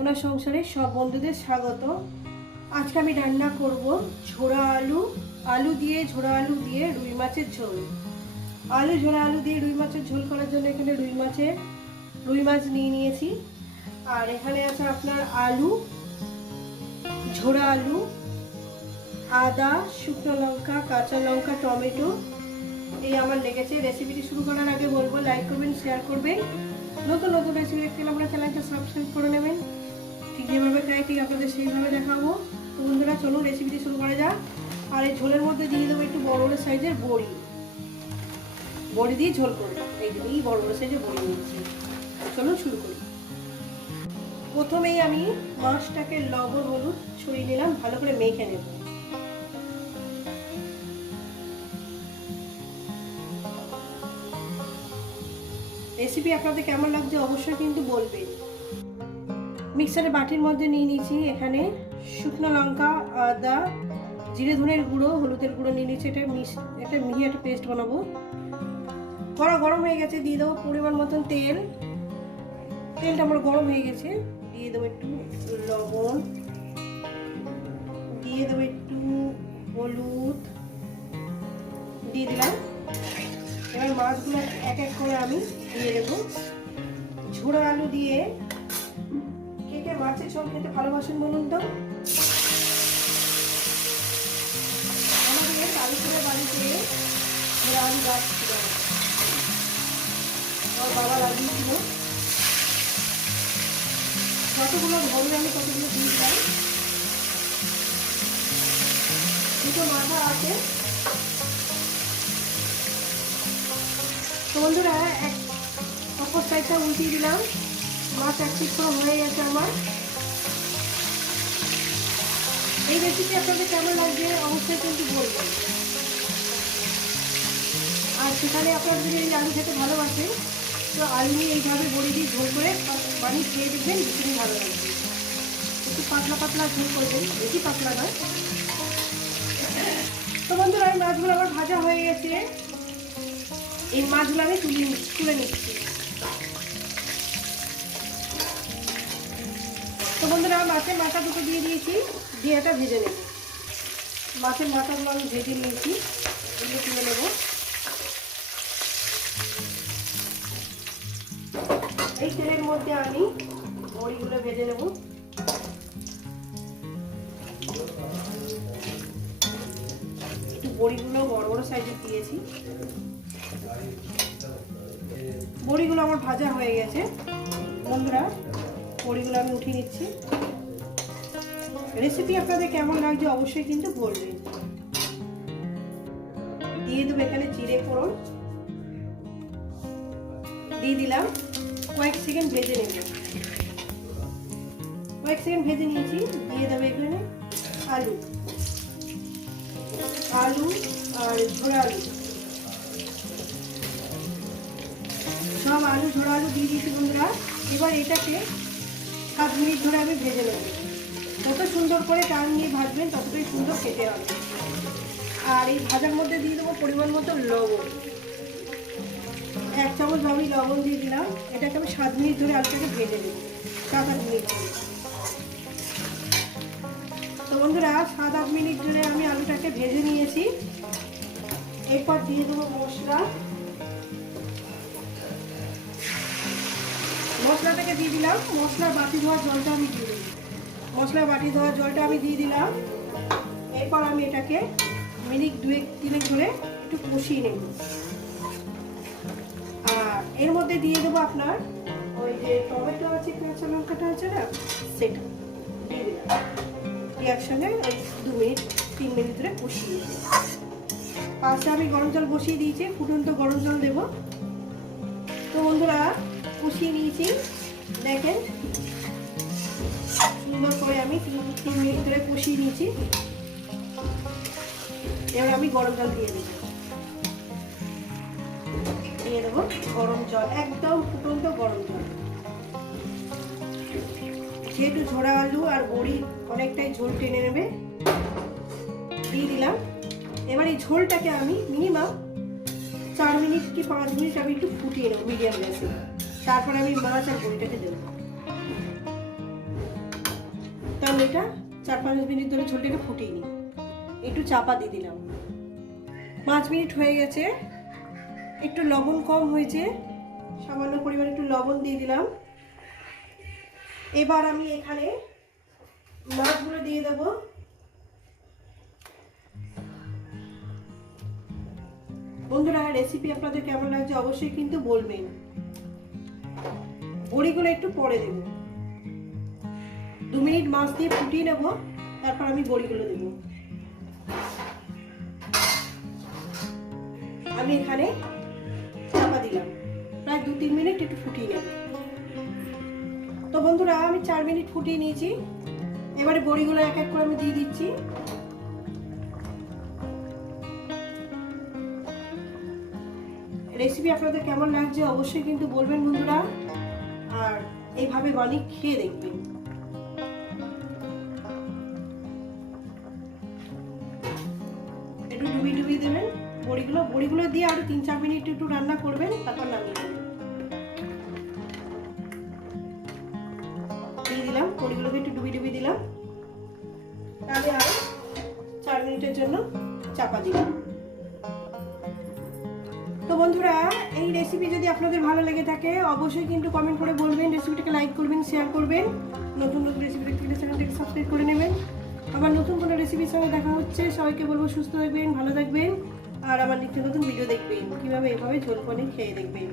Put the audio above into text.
সোনার সংসারে সব বন্ধুদের স্বাগত। আজকে আমি রান্না করব ঝোড়া আলু আলু দিয়ে ঝোড়া আলু দিয়ে রুই মাছের ঝোল। আলু, ঝোড়া আলু দিয়ে রুই মাছের ঝোল করার জন্য এখানে রুই মাছের রুই মাছ নিয়ে নিয়েছি। আর এখানে আছে আপনার আলু, ঝোড়া আলু, আদা, শুকনো লঙ্কা, কাঁচা লঙ্কা, টমেটো। এই আমার লেগেছে রেসিপিটি শুরু করার আগে বলব লাইক করবেন শেয়ার করবেন। নতুন নতুন রেসিপি দেখতে হলে আমরা চ্যানেলটা সাবস্ক্রাইব করে নেবেন। ঠিক যেভাবে খাই ঠিক আপনাদের সেইভাবে দেখাবো। তো বন্ধুরা, চলুন রেসিপিটি শুরু করা যাক। আর এই ঝোলের মধ্যে দিয়ে দেবো একটু বড় বড় সাইজের বড়ি। বড়ি দিয়ে ঝোল করব এই এই বড় বড় সাইজের বড়ি নিয়েছি। চলুন শুরু করি। প্রথমেই আমি মাছটাকে লবণ, হলুদ ছড়িয়ে নিলাম, ভালো করে মেখে নেব। রেসিপি আপনাদের কেমন লাগছে অবশ্যই কিন্তু বলবেন। মিক্সারের বাটির মধ্যে নিয়ে নিয়েছি এখানে শুকনো লঙ্কা, আদা, জিরে ধনের গুঁড়ো, হলুদের গুঁড়ো নিয়ে নিয়েছি। এটা মিশ একটা মিহি একটা পেস্ট বানাবো। কড়া গরম হয়ে গেছে, দিয়ে দেবো পরিমাণ মতন তেল। তেলটা আমার গরম হয়ে গেছে, দিয়ে দেবো একটু লবণ, দিয়ে দেবো একটু হলুদ, দিয়ে দিলাম। এবার মাছগুলো এক এক করে আমি দিয়ে দেবো। ঝোড়ো আলু দিয়ে মাছের ঝোল খেতে ভালোবাসেন বলুন তো? আমাদের কালীপুরে বাড়িতে আলু গাছ ছিল আমার বাবা লাগিয়েছিল। কতগুলো ধরলে আমি কতগুলো দিয়েছিলাম দুটো মাথা আছে। বন্ধুরা, এক অপর সাইডটা উল্টিয়ে দিলাম। মাছ এক করে হয়ে গেছে আমার। এই রেসিপি আপনাদের কেমন লাগবে অবশ্যই কিন্তু বলবেন। আর সেখানে আপনারা যদি এই আলু খেতে ভালোবাসে, তো আলু এইভাবে বড়ি দিয়ে ঝোল করে বানিয়ে খেয়ে দেখবেন ভীষণই ভালো লাগবে। একটু পাতলা পাতলা ঝোল করবেন, বেশি পাতলা নয়। তো বন্ধুরা, এই মাছগুলো আমার ভাজা হয়ে গেছে। এই মাছগুলো আমি তুলে তুলে নিচ্ছি। তো বন্ধুরা মাছের মাথা দুটো দিয়ে দিয়েছি, দিয়ে এটা ভেজে নেব। মাছের মাথাগুলো আমি ভেজে নিয়েছি এগুলো তুলে নেব। এই তেলের মধ্যে আমি বড়িগুলো ভেজে নেব। বড়িগুলো বড় বড় সাইজের দিয়েছি। বড়িগুলো আমার ভাজা হয়ে গেছে। বন্ধুরা বড়িগুলো আমি উঠিয়ে নিচ্ছি। রেসিপি আপনাদের কেমন লাগছে অবশ্যই কিন্তু বলবেন। দিয়ে দেবো এখানে জিরে ফোড়ন। দিয়ে দিলাম কয়েক সেকেন্ড ভেজে নেব। কয়েক সেকেন্ড ভেজে নিয়েছি, দিয়ে দেবো এখানে আলু। আলু আর ঝোড়া আলু। সব আলু, ঝোড়া আলু দিয়ে দিয়েছি বন্ধুরা। এবার এটাকে সাত মিনিট ধরে আমি ভেজে নেব। যত সুন্দর করে টান নিয়ে ভাজবেন, ততটাই সুন্দর খেতে হবে। আর এই ভাজার মধ্যে দিয়ে দেবো পরিমাণ মতো লবণ। এক চামচ আমি লবণ দিয়ে দিলাম। এটাকে আমি সাত মিনিট ধরে আলুটাকে ভেজে নেব। সাত আট মিনিট। তো বন্ধুরা, সাত আট মিনিট ধরে আমি আলুটাকে ভেজে নিয়েছি। এরপর দিয়ে দেবো মশলা। মশলাটাকে দিয়ে দিলাম। মশলা বাটি ধোয়ার জলটা আমি দিয়ে দিলাম। মশলা বাটি ধোয়ার জলটা আমি দিয়ে দিলাম। এরপর আমি এটাকে মিনিট দুয়েক, তিনেক ধরে একটু কষিয়ে নেব। আর এর মধ্যে দিয়ে দেবো আপনার ওই যে টমেটো আছে, কাঁচা লঙ্কাটা আছে না, সেটা। দিয়ে দিলাম। একসঙ্গে দু মিনিট, তিন মিনিট ধরে কষিয়ে পাশে আমি গরম জল বসিয়ে দিয়েছি, ফুটন্ত গরম জল দেবো। তো বন্ধুরা কষিয়ে নিয়েছি। দেখেন, সুন্দর করে আমি তিন মিনিট ধরে কষিয়ে নিয়েছি। এবার আমি গরম জল দিয়ে দিই দিয়ে দেবো গরম জল, একদম ফুটন্ত গরম জল। যেহেতু ঝোড়া আলু আর বড়ি অনেকটাই ঝোল টেনে নেবে, দিয়ে দিলাম। এবার এই ঝোলটাকে আমি মিনিমাম চার মিনিট কি পাঁচ মিনিট আমি একটু ফুটিয়ে নেব মিডিয়াম গ্যাসে তারপরে আমি মাছ আর বড়িটাকে দেবো। তাহলে এটা চার পাঁচ মিনিট ধরে ঝোলটাকে ফুটিয়ে নিই। একটু চাপা দিয়ে দিলাম। পাঁচ মিনিট হয়ে গেছে। একটু লবণ কম হয়েছে। সামান্য পরিমাণ একটু লবণ দিয়ে দিলাম। এবার আমি এখানে মাছগুলো দিয়ে দেব। বন্ধুরা রেসিপি আপনাদের কেমন লাগছে অবশ্যই কিন্তু বলবেন। বড়িগুলো একটু পরে দেব। দু মিনিট মাছ দিয়ে ফুটিয়ে নেব, তারপর আমি বড়িগুলো দেব। আমি এখানে চাপা দিলাম। প্রায় দু তিন মিনিট একটু ফুটিয়ে নেব। তো বন্ধুরা, আমি চার মিনিট ফুটিয়ে নিয়েছি। এবারে বড়িগুলো এক এক করে আমি দিয়ে দিচ্ছি। রেসিপি আপনাদের কেমন লাগছে অবশ্যই কিন্তু বলবেন বন্ধুরা। আর এইভাবে বানিয়ে খেয়ে দেখবেন একটু ডুবি ডুবি দেবেন বড়িগুলো। বড়িগুলো দিয়ে আরও তিন চার মিনিট একটু রান্না করবেন, তারপর নামিয়ে দেবেন দিলাম, বড়িগুলোকে একটু ডুবি ডুবি দিলাম। তাহলে আরও চার মিনিটের জন্য চাপা দিলাম। বন্ধুরা, এই রেসিপি যদি আপনাদের ভালো লেগে থাকে, অবশ্যই কিন্তু কমেন্ট করে বলবেন রেসিপিটাকে লাইক করবেন শেয়ার করবেন। নতুন নতুন রেসিপি দেখতে গেলে চ্যানেলটাকে সাবস্ক্রাইব করে নেবেন। আবার নতুন কোনো রেসিপির সঙ্গে দেখা হচ্ছে, সবাইকে বলব সুস্থ থাকবেন, ভালো থাকবেন। আর আমার নিত্য নতুন ভিডিও দেখবেন। কীভাবে এভাবে ঝোল পনির খেয়ে দেখবেন।